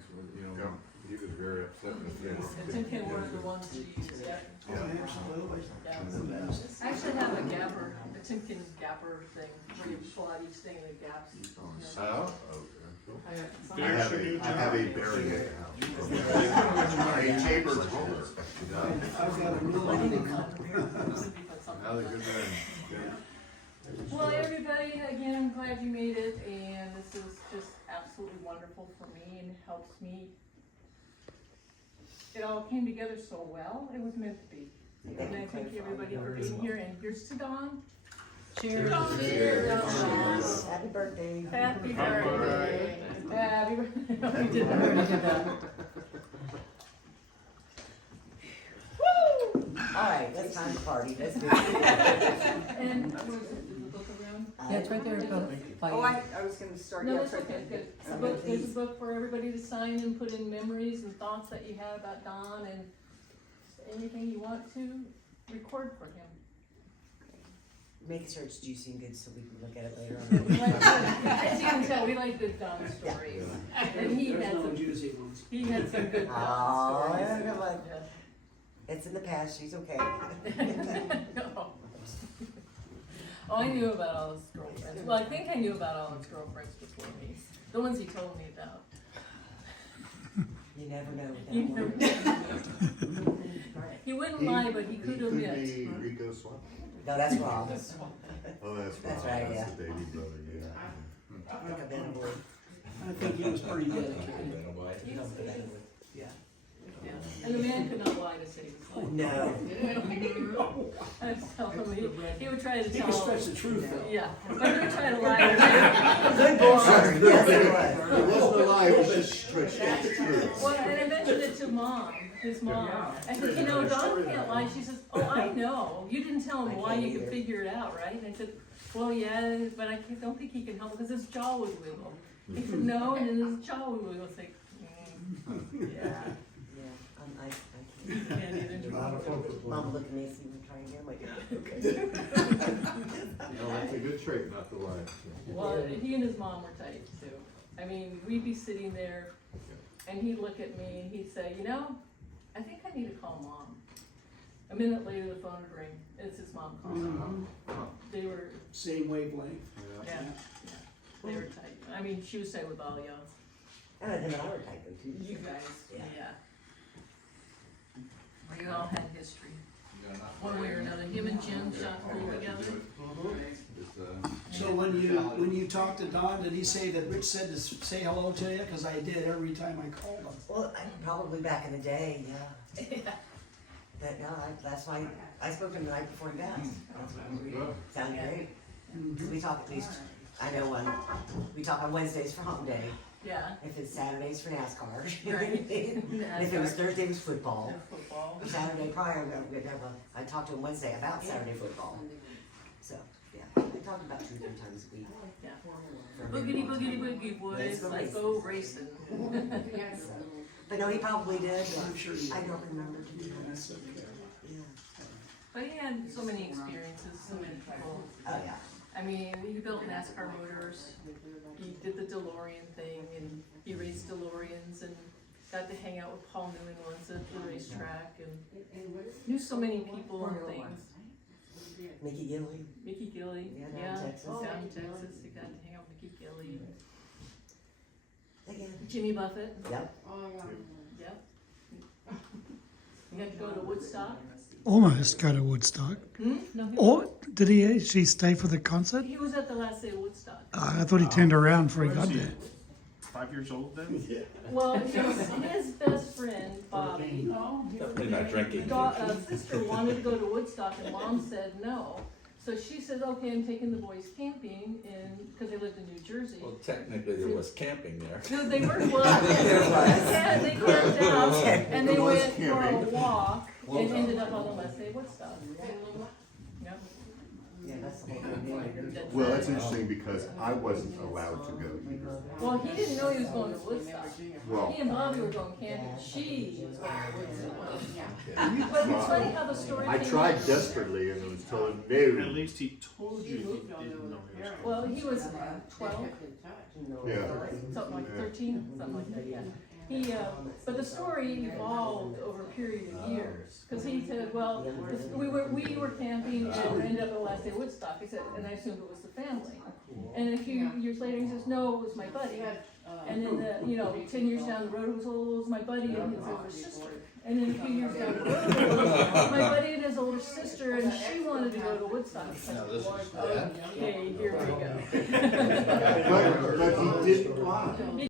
things, you know, he was very upset with this. And Tim Ken were the ones who used that. Oh, absolutely. Yeah. I actually have a gapper, a Tim Ken gapper thing, where you pull out each thing and it gaps. Oh, I have a bearing at the house. A chamber holder. I've got a rule. Another good man. Well, everybody, again, I'm glad you made it, and this is just absolutely wonderful for me and helps me. It all came together so well, it was meant to be. And I thank everybody for being here, and here's to Dawn. Cheers. Cheers. Happy birthday. Happy birthday. Happy birthday. We did that. Alright, that's time to party, let's do it. And, was it the book around? Yeah, it's right there. Oh, I was gonna start. No, yeah, that's it's okay, right good. there. It's a book, there's a book for everybody to sign and put in memories and thoughts that you have about Don and anything you want to record for him. Make sure it's juicy and good so we can look at it later We on. like- As you can tell, we like good Don stories. And he There's had no some, juicy ones. he had some good Oh, Don yeah, stories. come on. Yeah. It's in the past, she's okay. No. Oh, I knew about all his girlfriends. Well, I think I knew about all his girlfriends before me. The ones he told me about. You never know with You that never one. He wouldn't lie, but he could Could omit. be Rico Swap. No, that's wrong. Oh, that's That's wrong. right, That's the Davy brother, yeah. I think I've been aboard. I think he was pretty dedicated. You don't put that in with- Yeah. And the man could not lie to save his life. No. I was telling him, he would try to He tell. could stretch the truth though. Yeah, but he would try to lie. Good bullshit, yes it It was. wasn't a lie, it was just stretched out the truth. Well, and I mentioned it to mom, his mom. I said, you know, Dawn can't lie. She says, oh, I know. You didn't tell him why you could figure it out, right? And I said, well, yeah, but I don't think he can help because his jaw would wiggle. He said, no, and then his jaw would wiggle. It's like, yeah. Yeah, I can't. Can't even. Mom look at me, see me trying again, like, No, that's a good trait not to lie. Well, he and his mom were tight too. I mean, we'd be sitting there and he'd look at me and he'd say, you know, I think I need to call mom. A minute later, the phone would ring. It's his mom calling. They were, Same wavelength. yeah, yeah, they were tight. I mean, she was tight with all y'all. and him and I were tight though too. You guys, Yeah. yeah. We all had history, one way or another. Him and Jim shot pool together. Just, So when you talked to Don, did he say that Rich said to say hello to you? Cause I did every time I called him. Well, probably back in the day, yeah. But no, that's why, I spoke to him the night before he passed. That's what we agreed. Sounded great. 'Cause we talk at least, I know we talk on Wednesdays for home day, Yeah. if it's Saturdays for NASCAR. Right. And if it was Thursday, it was football. Football. Saturday prior, I talked to him Wednesday about Saturday football. So, yeah, we talked about 2 or 3 times a week. Yeah. for a Boogity, minute. boogity, boogie, boys, let's go racing. But no, he probably did, I'm sure he but I did. don't remember. That's okay. Yeah. But he had so many experiences, so many people. Oh, yeah. I mean, he built NASCAR motors, he did the DeLorean thing, and he raced DeLoreans, and got to hang out with Paul Newman once at the racetrack, and knew so many people and things. Mickey Gilly. Mickey Gilly, Yeah, down in yeah, Texas. down in Texas, he got to hang out with Mickey Gilly. Again. Jimmy Buffett, Yep. yep. You got to go to Woodstock? Almost go to Woodstock. No, he, Or did he actually stay for the concert? he was at the last day of Woodstock. I thought he turned around before he got there. 5 years old then? Well, his best friend, Bobby, Definitely not drinking. sister wanted to go to Woodstock and mom said no. So she said, okay, I'm taking the boys camping because they lived in New Jersey. Well, technically there was camping there. No, they weren't, well, they camped out and they There was went for a camping. walk and ended up on the last day of Woodstock. Yep. Yeah, that's the whole thing. That's Well, it. that's interesting because I wasn't allowed to go either. Well, he didn't know he was going to Woodstock. Well, He and Bobby were going camping. She was going to Woodstock. But it's funny how the story I came tried out. desperately and was told At no. least he told you he didn't know he was. Well, he was 12. Yeah. something like 13, something like that, yeah. He, but the story evolved over a period of years, because he said, well, we were camping and ended up at the last day of Woodstock, he said, and I assumed it was the family. And a few years later, he says, no, it was my buddy. And then, 10 years down the road, it was my buddy and his older sister. And then a few years down the road, it was my buddy and his older sister, and she wanted to go to Woodstock. It's like, okay, here we go. But he didn't lie.